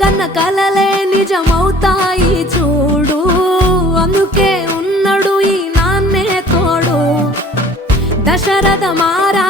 కన్న కలలే నిజమవుతాయి చూడు, అందుకే ఉన్నడు ఈ నాన్నే తోడు. దశరథ మారా